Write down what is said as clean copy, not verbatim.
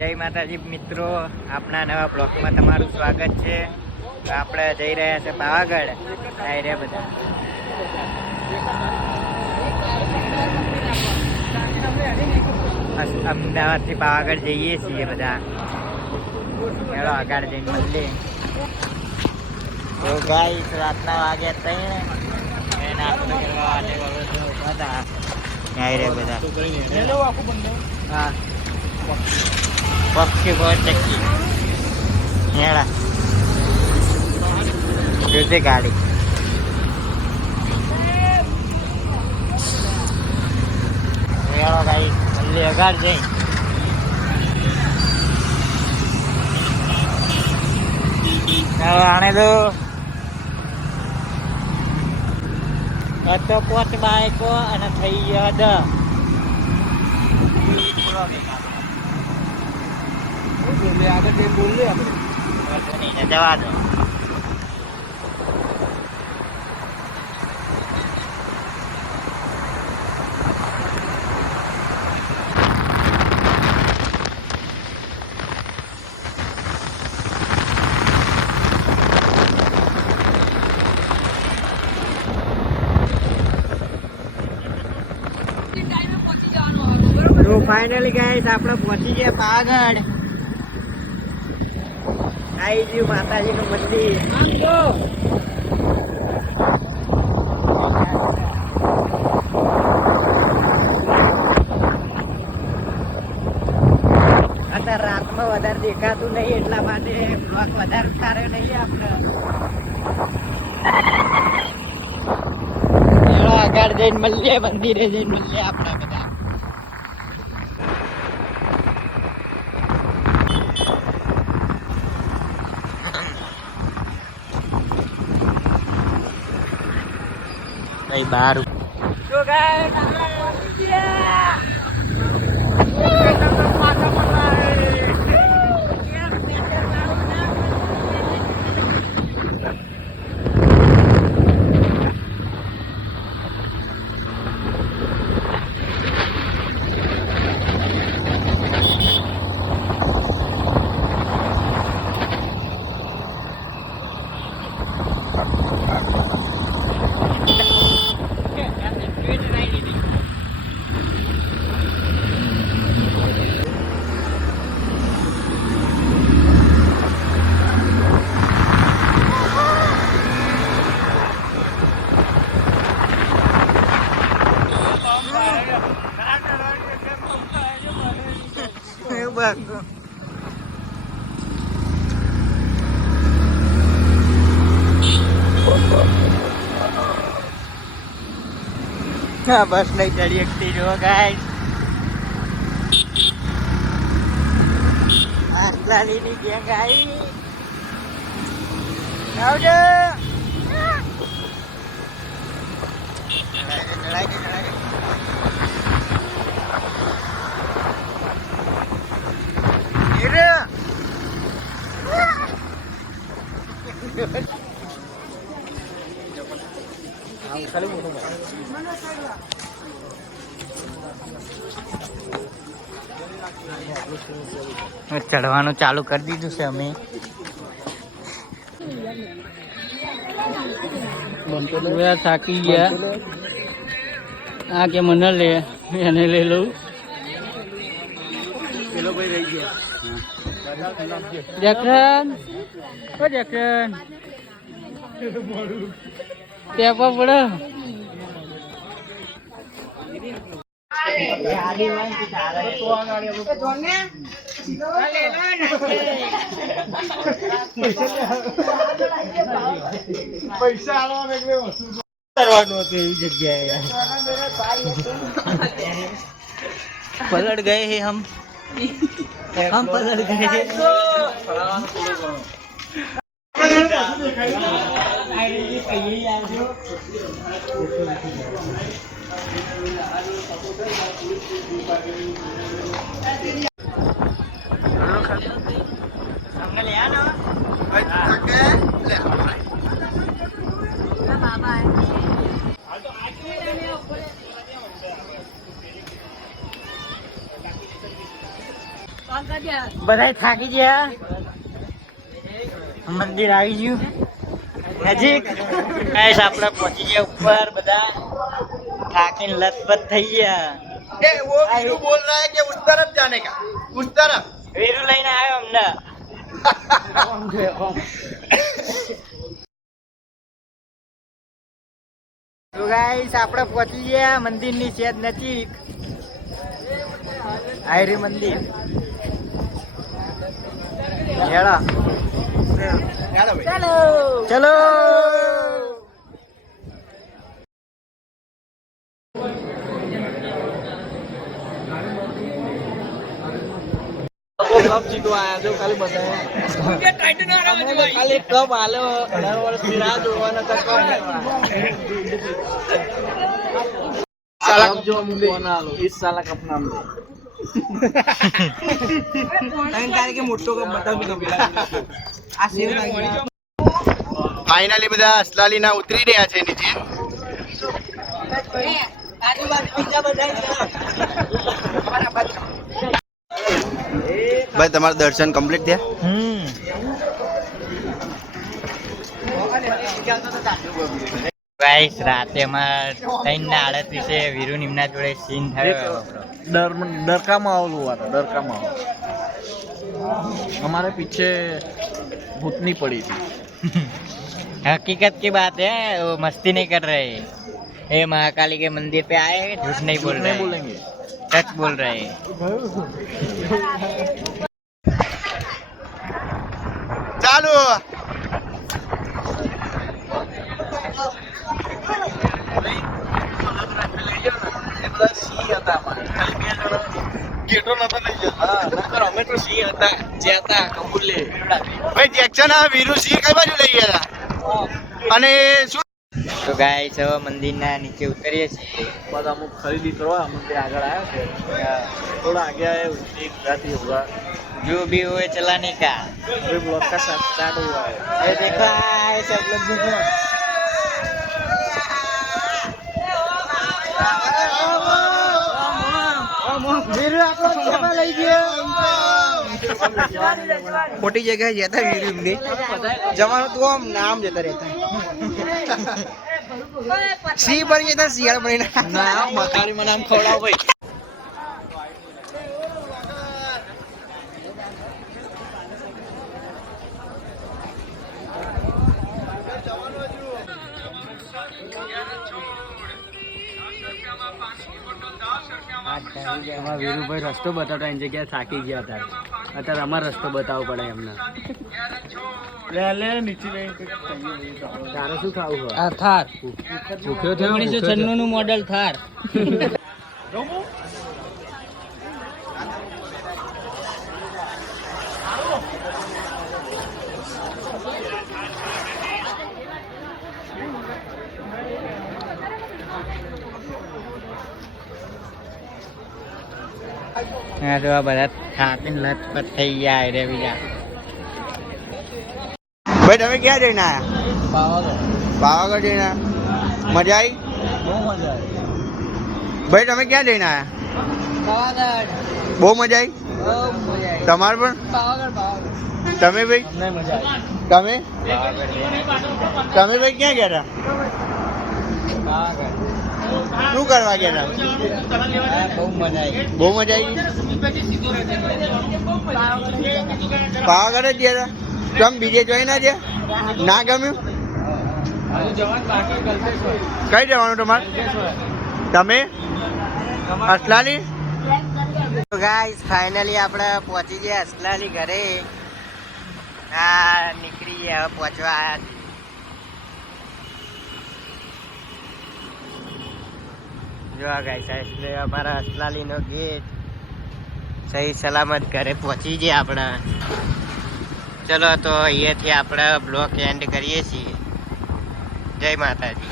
જય માતાજી મિત્રો, આપણા નવા બ્લોગમાં તમારું સ્વાગત છે. તો આપણે જઈ રહ્યા છે પાવાગઢ. ડાયરે બધા અમદાવાદથી પાવાગઢ જઈએ છીએ બધા. ચાલો આગળ જઈને મળીએ. તો ગાઈસ રાતના વાગ્યા તઈને નાસ્તો કરવા હતા ડાયરે બધા. હા, પક્ષી બહુ ચક્કી હેડા જોતે ગાડી હેડો ગાઈ મલ્લી અગાડ જઈ. આને તો પોચ બાઈકો અને થઈ ગયા 10. આગળ બોલીએ આપણે જવા દો. તો ફાઇનલી ગાઈસ આપણે પહોંચી ગયા પાવાગઢ. આવી ગયું માતાજીનું મંદિર. અત્યારે રાતમાં વધારે દેખાતું નહીં એટલા માટે બ્લોક વધારે સારો નહીં આપણે. આગળ જઈને મળીએ, મંદિરે જઈને મળીએ આપણે બધા. બાર બસ લઈ ચડી એકથી જો ગાઈસ. આટલાની ગેંગ આવી. આવજો. ચડવાનું ચાલુ કરી દીધું છે અમે. થાકી ગયા. આ કે મને લે, એને લઈ લઉં. પેલો ભાઈ રહી ગયા. જખન ઓ જખન ટેપા પડો. પૈસા કરવાનું હતું એવી જગ્યાએ. પલટ ગए हैं हम पलट गए हैं. हमने लिया ना બધા થાકી ગયા, મંદિર આવી ગયું નજીક. ગાઈસ આપણે પહોંચી ગયા ઉપર, બધા થાકીને લથપથ થઈ ગયા. वो वीरू बोल रहा है कि उस तरफ जाने का, उस तरफ। વીરુ લઈને આવ્યો અમને. તો ગાઈસ આપણે પહોંચી ગયા મંદિરની સેજ નજીક. આયરી મંદિર. ચલો ચલો. कब जीतो आया जो खाली बताया खाली कब आलो 18 વર્ષની રાહ જોવાના કપ साला जो मुझे बना लो इस साला कप नाम दे टाइम तारीख के मोटो कप बता भी कभी आ सेव लागी फाइनली બધા અસલાલીના ઉતરી રહ્યા છે નીચે. ભાઈ તમારા દર્શન કમ્પ્લીટ થયા? ગાઈસ રાતે માં 3:38 વીરુ નિમના જોડે સીન થયો. डर का माहौल हुआ था, डर का माहौल. हमारे पीछे भूतनी पड़ी थी. हकीकत की बात है, वो मस्ती नहीं कर रहे. ये महाकाली के मंदिर पे आए हैं, झूठ नहीं बोल रहे, बोलेंगे सच बोल रहे हैं. ચાલો ગેટો નતો લઈ જતો. અમે તો સિંહ હતા જ્યાં હતા કબૂલે ભાઈ જેક્શન આ વીરુ સિંહ કઈ બાજુ લઈ ગયા હતા? અને શું તો ગાઈસ હવે મંદિરના નીચે ઉતરીએ છીએ. બધા અમુક ખરીદી કરવા મંદિર આગળ આવ્યા છે. थोड़ा आगे आए उसकी राती होगा जो भी हुए चलाने का. अभी ब्लॉग का स्टार्ट हुआ है. ये देखो आए सब लोग देखो. खोटी जगह जाता है वीडियो में जमानो तो हम नाम देता रहता है सी बन गया था सियार बने ना मकानी में नाम खोड़ा भाई. વીરુભાઈ રસ્તો બતાવતા એની જગ્યાએ થાકી ગયા હતા. અત્યારે અમારે રસ્તો બતાવવો પડે એમને. તારે શું ખાવું હોય? થાર ભૂખ્યો થયો. 1996 નું મોડેલ થાર. હા તો આ બધા થાકીને લથપથ થઈ ગયા રે બીજા. ભાઈ તમે ક્યાં જઈને આયા? પાવાગઢ જઈને આયા? મજા આવી? બહુ મજા આવી. ભાઈ તમે ક્યાં જઈને આયા? બહુ મજા આવી? તમારે પણ? તમે ભાઈ? તમે ભાઈ ક્યાં ગયા હતા? શું કરવા ગયા હતા? બહુ મજા આવી. બહુ મજા આવી? પાવાગઢ જ ગયા હતા? તમે બીજે જોઈ ના છે? ના ગમ્યું? કઈ જવાનું તમારે? તમે અસલાલી? ગાઈસ ફાઇનલી આપણે પહોંચી ગયા અસલાલી ઘરે. હા નીકળી ગયા, હવે પહોંચવા આવ્યા છીએ. જો ગાઈસ એટલે અમારા અસલાલીનો ગેટ. સહી સલામત ઘરે પહોંચી ગયા આપણે. ચલો તો અહીંયાથી આપણે બ્લોગ એન્ડ કરીએ છીએ. જય માતાજી.